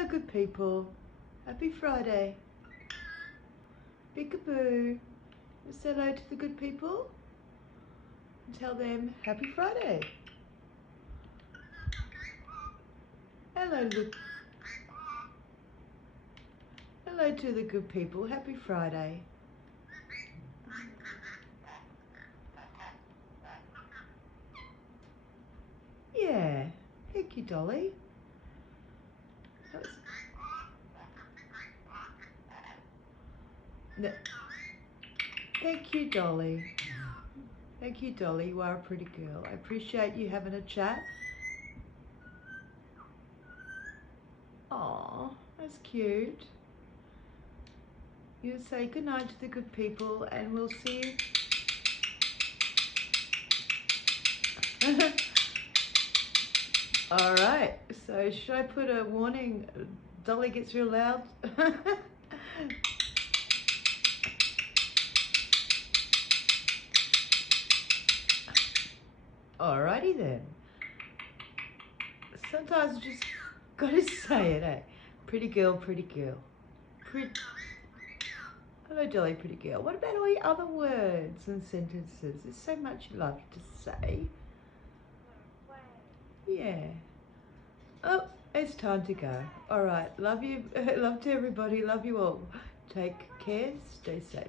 Hello, good people. Happy Friday. Peekaboo. Just say hello to the good people and tell them Happy Friday. Hello to the good people. Happy Friday. Yeah. Thank you, Dolly. No. Thank you, Dolly. Thank you, Dolly. You are a pretty girl. I appreciate you having a chat. Aw, that's cute. You say good night to the good people and we'll see you. All right, so should I put a warning? Dolly gets real loud. Alrighty then. Sometimes you just gotta say it, eh? Pretty girl, pretty girl. Hello, Dolly, pretty girl. What about all your other words and sentences? There's so much you love to say. Yeah. Oh, it's time to go. All right. Love you. Love to everybody. Love you all. Take care. Stay safe.